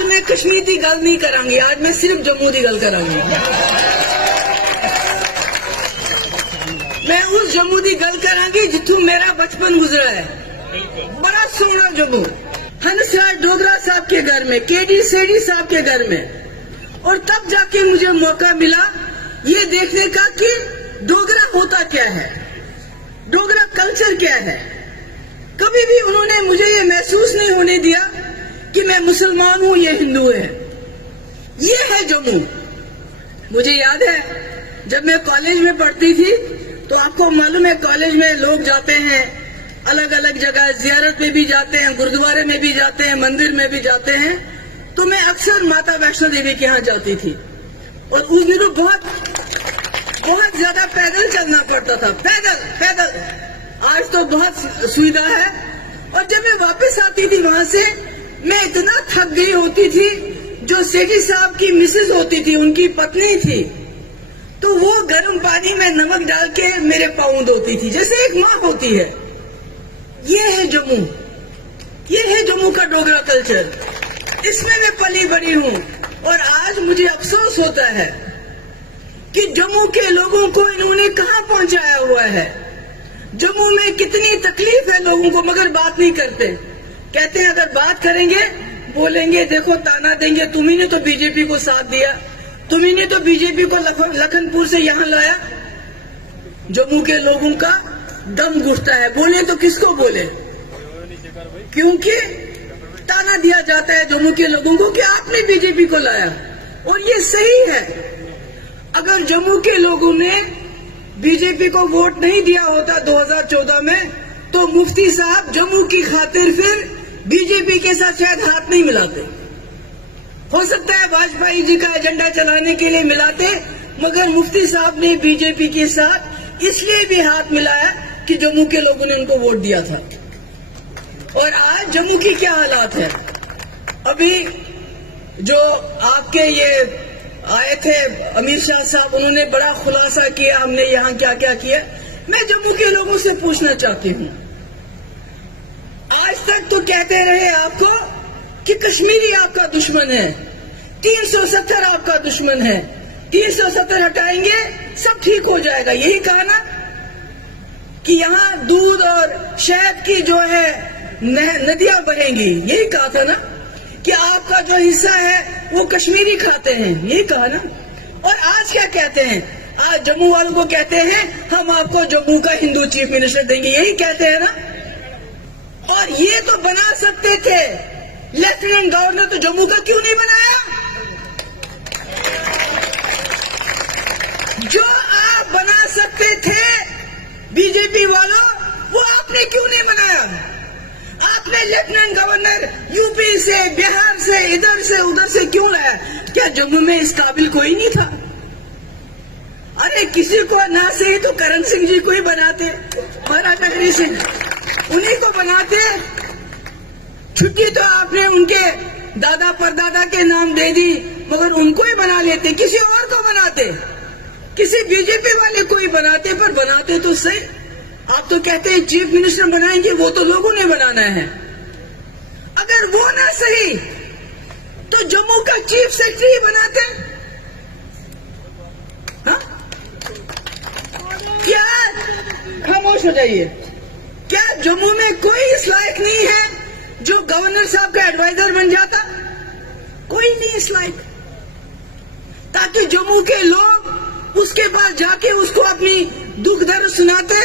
आज मैं कश्मीर की गल नहीं करांगी, आज मैं सिर्फ जम्मू की गल करांगी। मैं उस जम्मू की गल करांगी जिथों मेरा बचपन गुजरा है। बड़ा सोहना जम्मू, हंसराज डोगरा साहब के घर में, केडी सेठी साहब के घर में। और तब जाके मुझे मौका मिला ये देखने का कि डोगरा होता क्या है, डोगरा कल्चर क्या है। कभी भी उन्होंने मुझे ये महसूस नहीं होने दिया कि मैं मुसलमान हूं, ये हिंदू है। ये है जम्मू। मुझे याद है जब मैं कॉलेज में पढ़ती थी तो आपको मालूम है कॉलेज में लोग जाते हैं अलग अलग जगह, जियारत में भी जाते हैं, गुरुद्वारे में भी जाते हैं, मंदिर में भी जाते हैं। तो मैं अक्सर माता वैष्णो देवी के यहाँ जाती थी और उस दिनों बहुत ज्यादा पैदल चलना पड़ता था, पैदल। आज तो बहुत सुविधा है। और जब मैं वापस आती थी वहां से, मैं इतना थक गई होती थी। जो सेठी साहब की मिसेज होती थी, उनकी पत्नी थी, तो वो गर्म पानी में नमक डाल के मेरे पाँव धोती थी जैसे एक माँ होती है। ये है जम्मू, ये है जम्मू का डोगरा कल्चर। इसमें मैं पली बड़ी हूँ और आज मुझे अफसोस होता है कि जम्मू के लोगों को इन्होंने कहाँ पहुंचाया हुआ है। जम्मू में कितनी तकलीफ है लोगों को, मगर बात नहीं करते। कहते हैं अगर बात करेंगे, बोलेंगे, देखो ताना देंगे, तुम्ही ने तो बीजेपी को साथ दिया, तुम्ही ने तो बीजेपी को लखनपुर से यहाँ लाया। जम्मू के लोगों का दम घुटता है, बोले तो किसको बोले, क्योंकि ताना दिया जाता है जम्मू के लोगों को कि आपने बीजेपी को लाया। और ये सही है। अगर जम्मू के लोगों ने बीजेपी को वोट नहीं दिया होता 2014 में, तो मुफ्ती साहब जम्मू की खातिर फिर बीजेपी के साथ शायद हाथ नहीं मिलाते। हो सकता है वाजपेयी जी का एजेंडा चलाने के लिए मिलाते, मगर मुफ्ती साहब ने बीजेपी के साथ इसलिए भी हाथ मिलाया कि जम्मू के लोगों ने उनको वोट दिया था। और आज जम्मू की क्या हालात है। अभी जो आपके ये आए थे अमित शाह साहब, उन्होंने बड़ा खुलासा किया हमने यहाँ क्या क्या किया। मैं जम्मू के लोगों से पूछना चाहती हूँ, आज तक तो कहते रहे आपको कि कश्मीरी आपका दुश्मन है, 370 आपका दुश्मन है, 370 हटाएंगे सब ठीक हो जाएगा। यही कहा ना कि यहाँ दूध और शहद की जो है नदियां बहेंगी, यही कहा था ना कि आपका जो हिस्सा है वो कश्मीरी खाते हैं, यही कहा ना। और आज क्या कहते हैं, आज जम्मू वालों को कहते हैं हम आपको जम्मू का हिंदू चीफ मिनिस्टर देंगे, यही कहते हैं ना। और ये तो बना सकते थे, लेफ्टिनेंट गवर्नर तो जम्मू का क्यों नहीं बनाया। जो आप बना सकते थे बीजेपी वालों, वो आपने क्यों नहीं बनाया। आपने लेफ्टिनेंट गवर्नर यूपी से, बिहार से, इधर से उधर से क्यों लाया। क्या जम्मू में इस काबिल कोई नहीं था। अरे किसी को ना सही तो करण सिंह जी को ही बनाते, महाराज नगरी से उन्हीं को बनाते। छुट्टी तो आपने उनके दादा परदादा के नाम दे दी, मगर उनको ही बना लेते, किसी और को बनाते, किसी बीजेपी वाले को ही बनाते। पर बनाते तो सही। आप तो कहते हैं चीफ मिनिस्टर बनाएंगे, वो तो लोगों ने बनाना है। अगर वो ना सही तो जम्मू का चीफ सेक्रेटरी बनाते। हाँ? क्या खामोश हो जाइए। क्या जम्मू में कोई इस लायक नहीं है जो गवर्नर साहब का एडवाइजर बन जाता। कोई नहीं इस लायक, ताकि जम्मू के लोग उसके पास जाके उसको अपनी दुख दर्द सुनाते।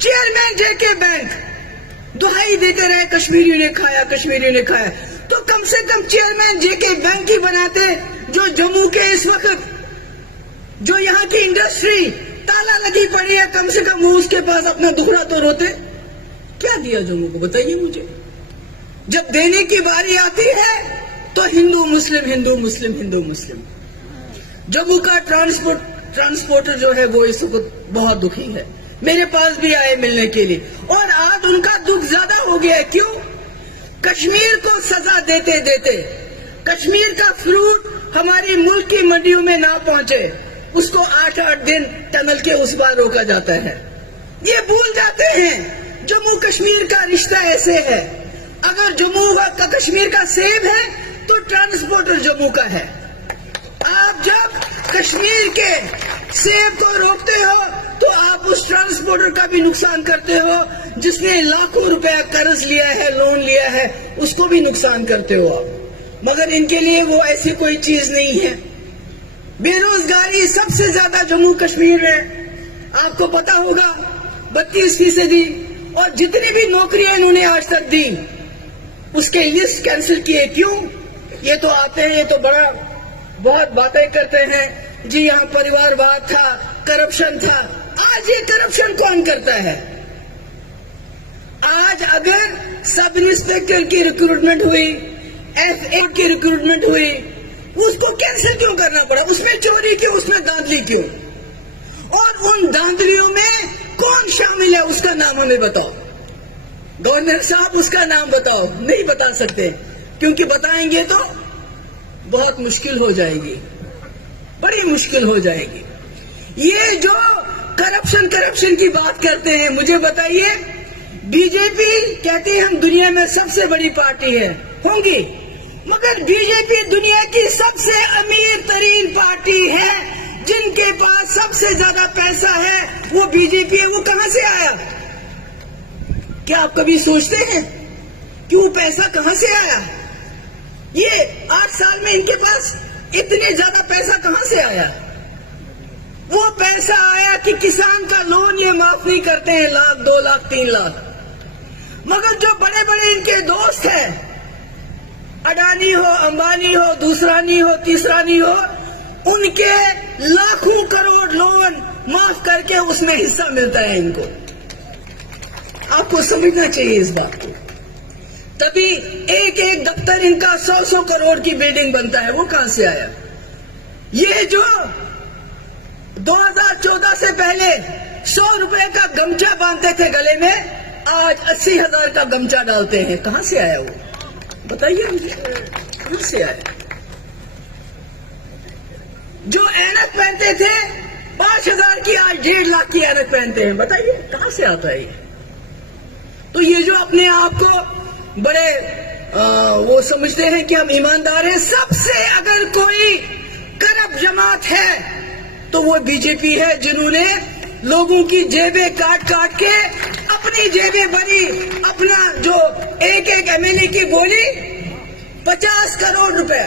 चेयरमैन जेके बैंक दुहाई देते रहे कश्मीरियों ने खाया, कश्मीरियों ने खाया, तो कम से कम चेयरमैन जेके बैंक ही बनाते। जो जम्मू के इस वक्त जो यहाँ की इंडस्ट्री ताला लगी पड़ी है, कम से कम वो उसके पास अपना दुखड़ा तो रोते। क्या दिया जम्मू को बताइए मुझे। जब देने की बारी आती है तो हिंदू मुस्लिम, हिंदू मुस्लिम, हिंदू मुस्लिम। जम्मू का ट्रांसपोर्टर जो है वो इस वक्त बहुत दुखी है। मेरे पास भी आए मिलने के लिए, और आज उनका दुख ज्यादा हो गया है। क्यों? कश्मीर को सजा देते देते कश्मीर का फ्रूट हमारी मुल्क की मंडियों में ना पहुंचे, उसको 8-8 दिन टनल के उस पार रोका जाता है। ये भूल जाते हैं जम्मू कश्मीर का रिश्ता ऐसे है। अगर जम्मू का कश्मीर का सेब है तो ट्रांसपोर्टर जम्मू का है। आप जब कश्मीर के सेब को रोकते हो तो आप उस ट्रांसपोर्टर का भी नुकसान करते हो, जिसने लाखों रुपया कर्ज लिया है, लोन लिया है, उसको भी नुकसान करते हो आप। मगर इनके लिए वो ऐसी कोई चीज नहीं है। बेरोजगारी सबसे ज्यादा जम्मू कश्मीर में, आपको पता होगा 32%। और जितनी भी नौकरियां इन्होंने आज तक दी उसके लिस्ट कैंसिल किए। क्यों? ये तो आते हैं, ये तो बहुत बातें करते हैं जी, यहाँ परिवारवाद था, करप्शन था। आज ये करप्शन कौन करता है? आज अगर सब इंस्पेक्टर की रिक्रूटमेंट हुई, F8 की रिक्रूटमेंट हुई, उसको कैंसिल क्यों करना पड़ा? उसमें चोरी क्यों, उसमें धांधली क्यों? और उन धांधलियों में कौन शामिल है उसका नाम हमें बताओ। गवर्नर साहब उसका नाम बताओ। नहीं बता सकते, क्योंकि बताएंगे तो बहुत मुश्किल हो जाएगी, बड़ी मुश्किल हो जाएगी। ये जो करप्शन की बात करते हैं, मुझे बताइए, बीजेपी कहती है हम दुनिया में सबसे बड़ी पार्टी है, होंगी, मगर बीजेपी दुनिया की सबसे अमीर तरीन पार्टी है, जिनके पास सबसे ज्यादा पैसा है वो बीजेपी है। वो कहां से आया? क्या आप कभी सोचते हैं कि वो पैसा कहां से आया? ये 8 साल में इनके पास इतने ज्यादा पैसा कहां से आया? वो पैसा आया कि किसान का लोन ये माफ नहीं करते हैं, 1 लाख, 2 लाख, 3 लाख। मगर जो बड़े बड़े इनके दोस्त हैं, अडानी हो, अंबानी हो, दूसरा नहीं हो, तीसरा नहीं हो, उनके लाखों करोड़ लोन माफ करके उसमें हिस्सा मिलता है इनको। आपको समझना चाहिए इस बात को। तभी एक एक दफ्तर इनका 100-100 करोड़ की बिल्डिंग बनता है। वो कहां से आया? ये जो 2014 से पहले 100 रुपए का गमछा बांधते थे गले में, आज 80,000 का गमछा डालते हैं। कहां से आया वो? बताइए मुझे, कहां से आया? जो ऐनक पहनते थे 5,000 की, आज 1.5 लाख की ऐनक पहनते हैं। बताइए कहां से आता है ये? तो ये जो अपने आप को बड़े वो समझते हैं कि हम ईमानदार हैं, सबसे अगर कोई करप्ट जमात है तो वो बीजेपी है, जिन्होंने लोगों की जेबें काट काट के अपनी जेबें भरी। अपना जो एक एमएलए की बोली 50 करोड़ रुपए।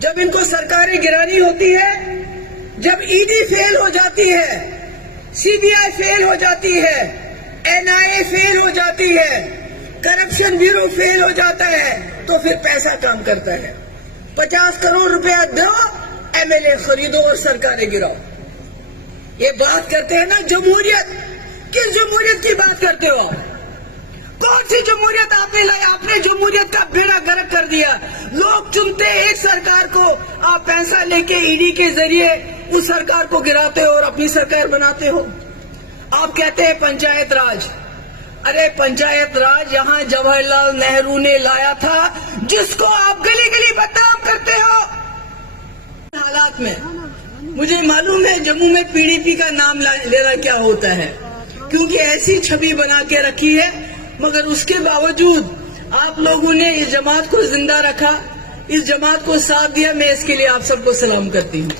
जब इनको सरकारें गिरानी होती है, जब ईडी फेल हो जाती है, सीबीआई फेल हो जाती है, एनआईए फेल हो जाती है, करप्शन ब्यूरो फेल हो जाता है, तो फिर पैसा काम करता है। 50 करोड़ रुपया दो, एमएलए खरीदो और सरकारें गिराओ। ये बात करते हैं ना जमहूरियत। किस जमहूरियत की बात करते हो? कौन सी जमहूरियत आपने लाई? आपने जमहूरियत का बेड़ा गर्क कर दिया। लोग चुनते एक सरकार को, आप पैसा लेके ईडी के जरिए उस सरकार को गिराते हो और अपनी सरकार बनाते हो। आप कहते हैं पंचायत राज। अरे पंचायत राज यहाँ जवाहरलाल नेहरू ने लाया था, जिसको आप गली गली बदनाम करते हो। हालात में मुझे मालूम है जम्मू में पीडीपी का नाम लेना क्या होता है, क्योंकि ऐसी छवि बना के रखी है। मगर उसके बावजूद आप लोगों ने इस जमात को जिंदा रखा, इस जमात को साथ दिया। मैं इसके लिए आप सबको सलाम करती हूँ।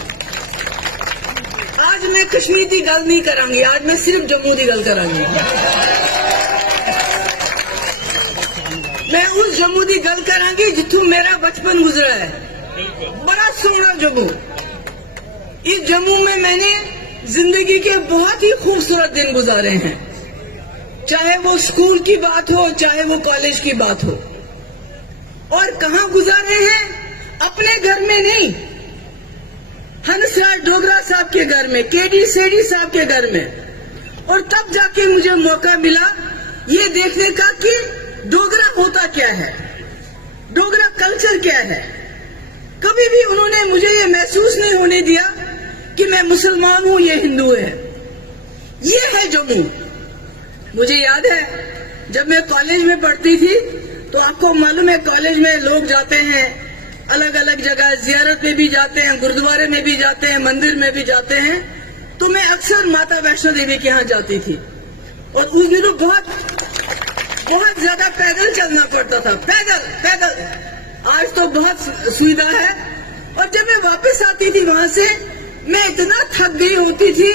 आज मैं कश्मीर की गल नहीं करांगी, आज मैं सिर्फ जम्मू की गल करांगी। मैं उस जम्मू की गल करांगी जिथों मेरा बचपन गुजरा है। बड़ा सोहना जम्मू। इस जम्मू में मैंने जिंदगी के बहुत ही खूबसूरत दिन गुजारे हैं, चाहे वो स्कूल की बात हो, चाहे वो कॉलेज की बात हो। और कहां गुजारे हैं? अपने घर में नहीं, हंसराज डोगरा साहब के घर में, केडी सेठी साहब के घर में। और तब जाके मुझे मौका मिला ये देखने का कि डोगरा होता क्या है, डोगरा कल्चर क्या है। कभी भी उन्होंने मुझे ये महसूस नहीं होने दिया कि मैं मुसलमान हूं, ये हिंदू है। ये है जम्मू। मुझे याद है जब मैं कॉलेज में पढ़ती थी, तो आपको मालूम है कॉलेज में लोग जाते हैं अलग अलग जगह, जियारत में भी जाते हैं, गुरुद्वारे में भी जाते हैं, मंदिर में भी जाते हैं। तो मैं अक्सर माता वैष्णो देवी के यहाँ जाती थी। और उस दिनों बहुत ज्यादा पैदल चलना पड़ता था, पैदल। आज तो बहुत सुविधा है। और जब मैं वापस आती थी वहां से, मैं इतना थक गई होती थी।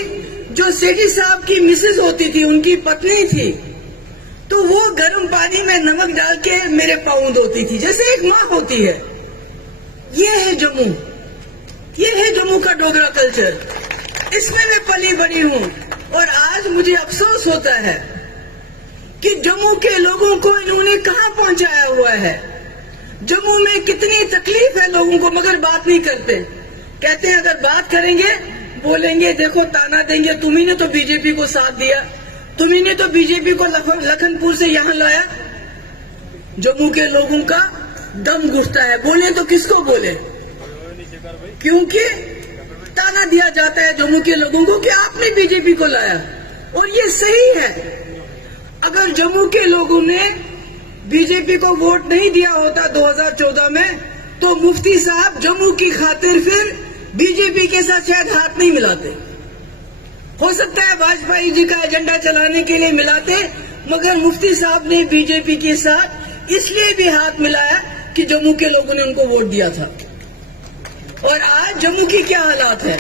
जो सेठी साहब की मिसेज होती थी, उनकी पत्नी थी, तो वो गर्म पानी में नमक डाल के मेरे पाँव धोती थी, जैसे एक माँ होती है। ये है जम्मू, ये है जम्मू का डोगरा कल्चर। इसमें मैं पली बड़ी हूँ। और आज मुझे अफसोस होता है कि जम्मू के लोगों को इन्होंने कहाँ पहुंचाया हुआ है। जम्मू में कितनी तकलीफ है लोगों को, मगर बात नहीं करते। कहते हैं अगर बात करेंगे, बोलेंगे, देखो ताना देंगे, तुम्ही ने तो बीजेपी को साथ दिया, तुम्ही ने तो बीजेपी को लखनपुर से यहाँ लाया। जम्मू के लोगों का दम घुटता है, बोले तो किसको बोले, क्योंकि ताना दिया जाता है जम्मू के लोगों को कि आपने बीजेपी को लाया। और ये सही है। अगर जम्मू के लोगों ने बीजेपी को वोट नहीं दिया होता 2014 में, तो मुफ्ती साहब जम्मू की खातिर फिर बीजेपी के साथ शायद हाथ नहीं मिलाते। हो सकता है वाजपेयी जी का एजेंडा चलाने के लिए मिलाते, मगर मुफ्ती साहब ने बीजेपी के साथ इसलिए भी हाथ मिलाया कि जम्मू के लोगों ने उनको वोट दिया था। और आज जम्मू की क्या हालात है।